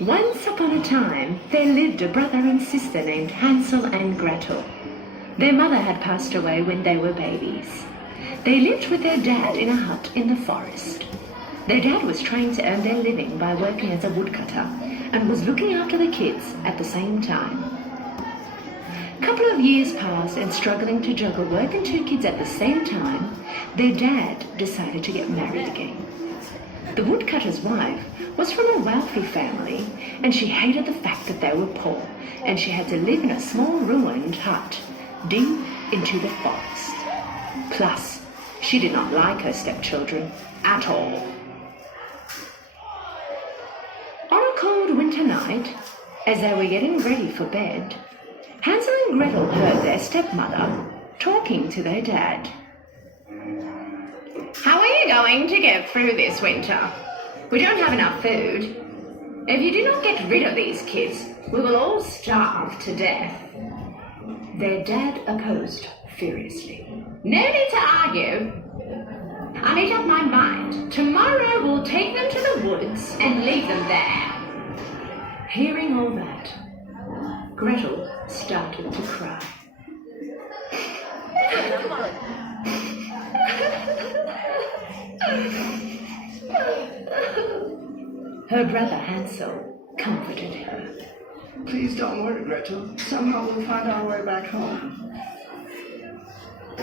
Once upon a time, there lived a brother and sister named Hansel and Gretel. Their mother had passed away when they were babies. They lived with their dad in a hut in the forest. Their dad was trying to earn their living by working as a woodcutter and was looking after the kids at the same time. A couple of years passed, and struggling to juggle work and 2 kids at the same time, their dad decided to get married again. The woodcutter's wife was from a wealthy family, and she hated the fact that they were poor, and she had to live in a small ruined hut deep into the forest. Plus, she did not like her stepchildren at all. On a cold winter night, as they were getting ready for bed, Hansel and Gretel heard their stepmother talking to their dad. "How are you going to get through this winter? We don't have enough food. If you do not get rid of these kids, we will all starve to death." Their dad opposed furiously. "No need to argue. I made up my mind. Tomorrow we'll take them to the woods and leave them there." Hearing all that, Gretel started to cry. Her brother Hansel comforted her. "Please don't worry, Gretel. Somehow we'll find our way back home."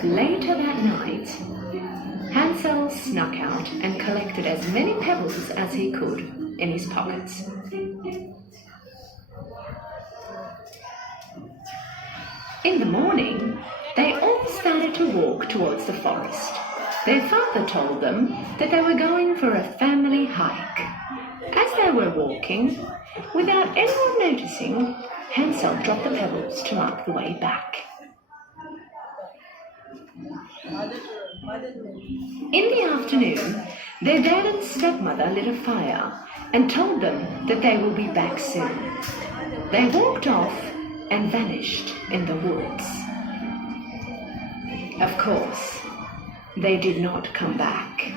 Later that night, Hansel snuck out and collected as many pebbles as he could in his pockets. In the morning, they all started to walk towards the forest. Their father told them that they were going for a family hike. As they were walking, without anyone noticing, Hansel dropped the pebbles to mark the way back. In the afternoon, their dad and stepmother lit a fire and told them that they will be back soon. They walked off and vanished in the woods. Of course, they did not come back.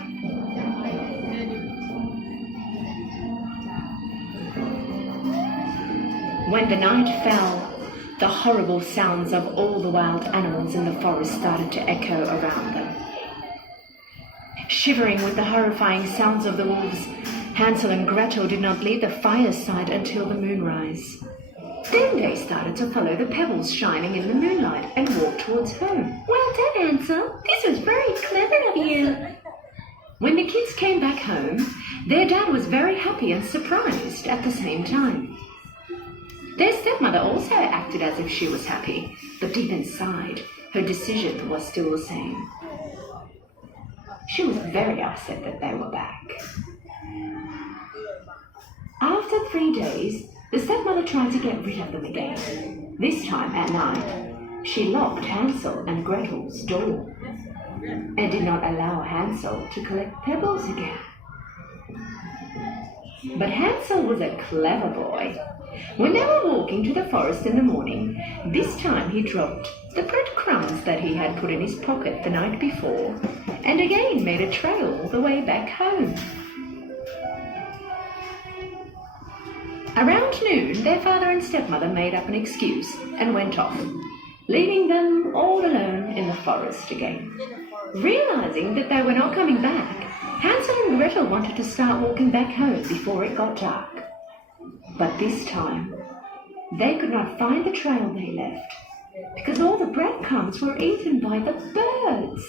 When the night fell, the horrible sounds of all the wild animals in the forest started to echo around them. Shivering with the horrifying sounds of the wolves, Hansel and Gretel did not leave the fireside until the moonrise. Then they started to follow the pebbles shining in the moonlight and walk towards home. "Well done, Hansel. This was very clever of you." When the kids came back home, their dad was very happy and surprised at the same time. Their stepmother also acted as if she was happy, but deep inside, her decision was still the same. She was very upset that they were back. After 3 days, the stepmother tried to get rid of them again. This time at night, she locked Hansel and Gretel's door and did not allow Hansel to collect pebbles again. But Hansel was a clever boy. When they were walking to the forest in the morning, this time he dropped the breadcrumbs that he had put in his pocket the night before and again made a trail all the way back home. Around noon, their father and stepmother made up an excuse and went off, leaving them all alone in the forest again. Realizing that they were not coming back, Hansel and Gretel wanted to start walking back home before it got dark. But this time, they could not find the trail they left because all the breadcrumbs were eaten by the birds.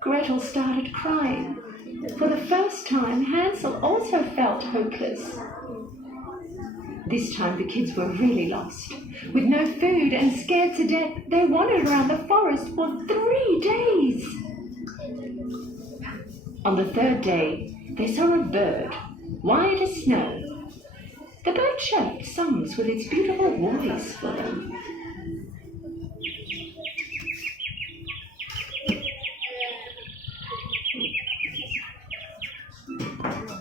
Gretel started crying. For the first time, Hansel also felt hopeless. This time the kids were really lost. With no food and scared to death, they wandered around the forest for 3 days. On the 3rd day, they saw a bird, white as snow. The bird chirped songs with its beautiful voice for them.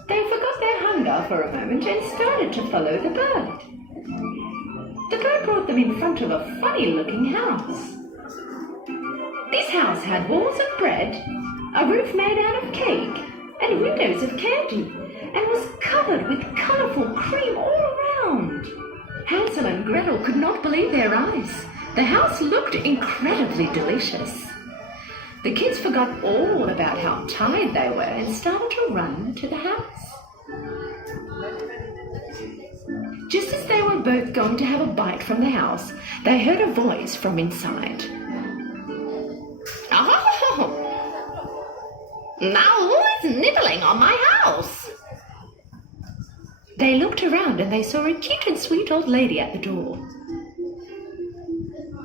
They forgot their hunger for a moment and started to follow the bird. The bird brought them in front of a funny-looking house. This house had walls of bread, a roof made out of cake, and windows of candy, and was covered with colourful cream all around. Hansel and Gretel could not believe their eyes. The house looked incredibly delicious. The kids forgot all about how tired they were and started to run to the house. Just as they were both going to have a bite from the house, they heard a voice from inside. "Oh! Now who is nibbling on my house?" They looked around and they saw a cute and sweet old lady at the door.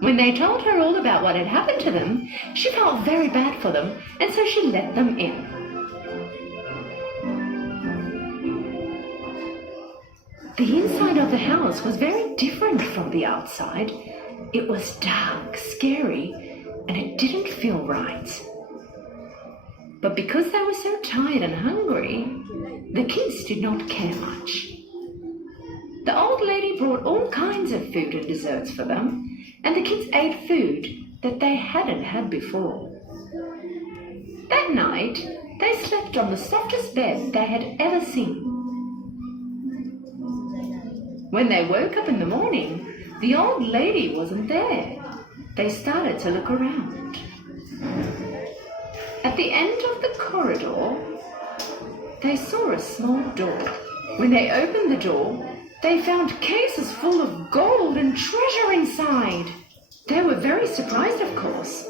When they told her all about what had happened to them, she felt very bad for them, and so she let them in. The inside of the house was very different from the outside. It was dark, scary, and it didn't feel right. But because they were so tired and hungry, the kids did not care much. The old lady brought all kinds of food and desserts for them, and the kids ate food that they hadn't had before. That night, they slept on the softest bed they had ever seen. When they woke up in the morning, the old lady wasn't there. They started to look around. At the end of the corridor, they saw a small door. When they opened the door, they found cases full of gold and treasure inside. They were very surprised, of course.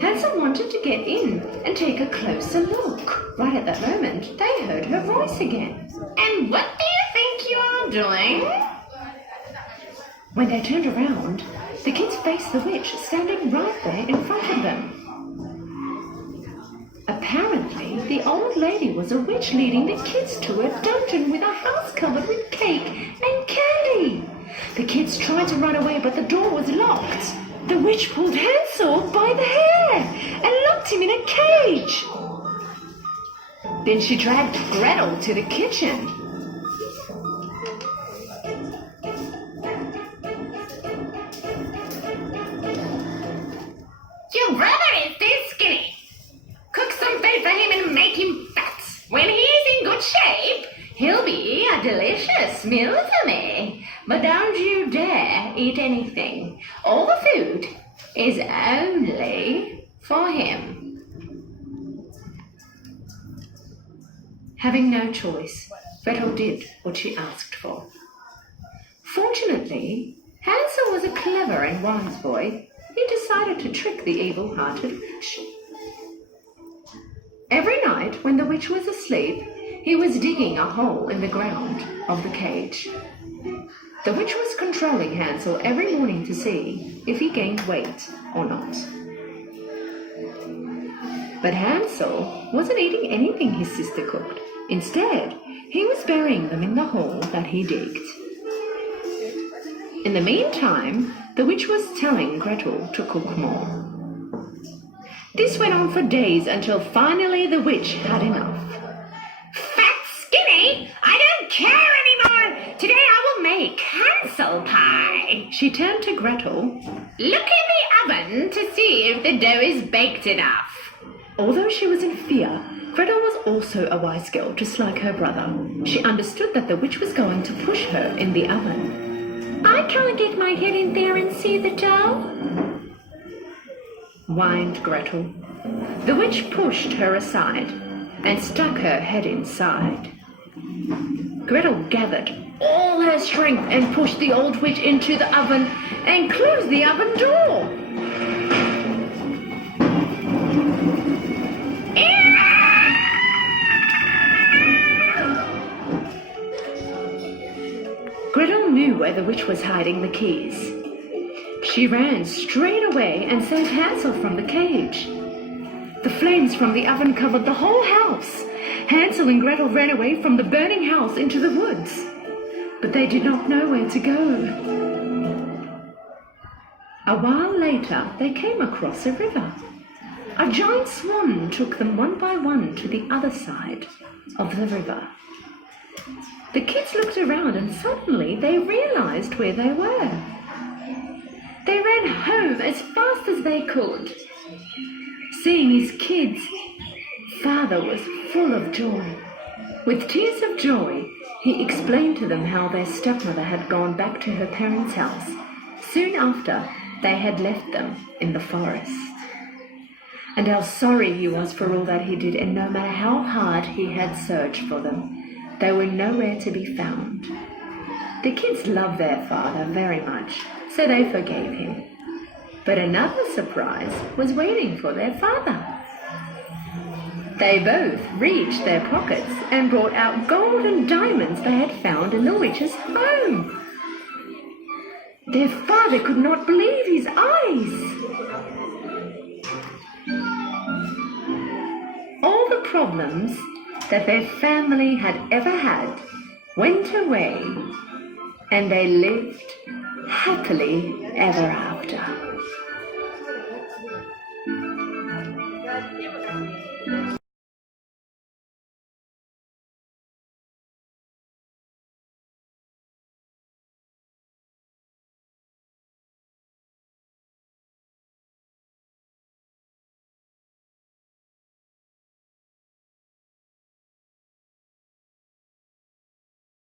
Hansel wanted to get in and take a closer look. Right at that moment, they heard her voice again. "And what do you think you are doing?" When they turned around, the kids faced the witch standing right there in front of them. Apparently, the old lady was a witch leading the kids to a dungeon with a house covered with cake and candy. The kids tried to run away, but the door was locked. The witch pulled Hansel by the hair and locked him in a cage. Then she dragged Gretel to the kitchen. "Your brother is too skinny. Cook some food for him and make him fat. When he's in good shape, he'll be a delicious meal to me. But don't you dare eat anything. All the food is only for him." Having no choice, Gretel did what she asked for. Fortunately, Hansel was a clever and wise boy. He decided to trick the evil-hearted witch. Every night when the witch was asleep, he was digging a hole in the ground of the cage. The witch was controlling Hansel every morning to see if he gained weight or not. But Hansel wasn't eating anything his sister cooked. Instead, he was burying them in the hole that he digged. In the meantime, the witch was telling Gretel to cook more. This went on for days until finally the witch had enough. "Fat, skinny, I don't care anymore. Today I will make Hansel pie." She turned to Gretel. "Look in the oven to see if the dough is baked enough." Although she was in fear, Gretel was also a wise girl, just like her brother. She understood that the witch was going to push her in the oven. "I can't get my head in there and see the dough," whined Gretel. The witch pushed her aside and stuck her head inside. Gretel gathered all her strength and pushed the old witch into the oven and closed the oven door. Gretel knew where the witch was hiding the keys. She ran straight away and saved Hansel from the cage. The flames from the oven covered the whole house. Hansel and Gretel ran away from the burning house into the woods, but they did not know where to go. A while later, they came across a river. A giant swan took them one by one to the other side of the river. The kids looked around and suddenly they realized where they were. They ran home as fast as they could. Seeing his kids, Father was full of joy. With tears of joy, he explained to them how their stepmother had gone back to her parents' house soon after they had left them in the forest, and how sorry he was for all that he did, and no matter how hard he had searched for them, they were nowhere to be found. The kids loved their father very much, so they forgave him. But another surprise was waiting for their father. They both reached their pockets and brought out gold and diamonds they had found in the witch's home. Their father could not believe his eyes. All the problems that their family had ever had went away, and they lived happily ever after.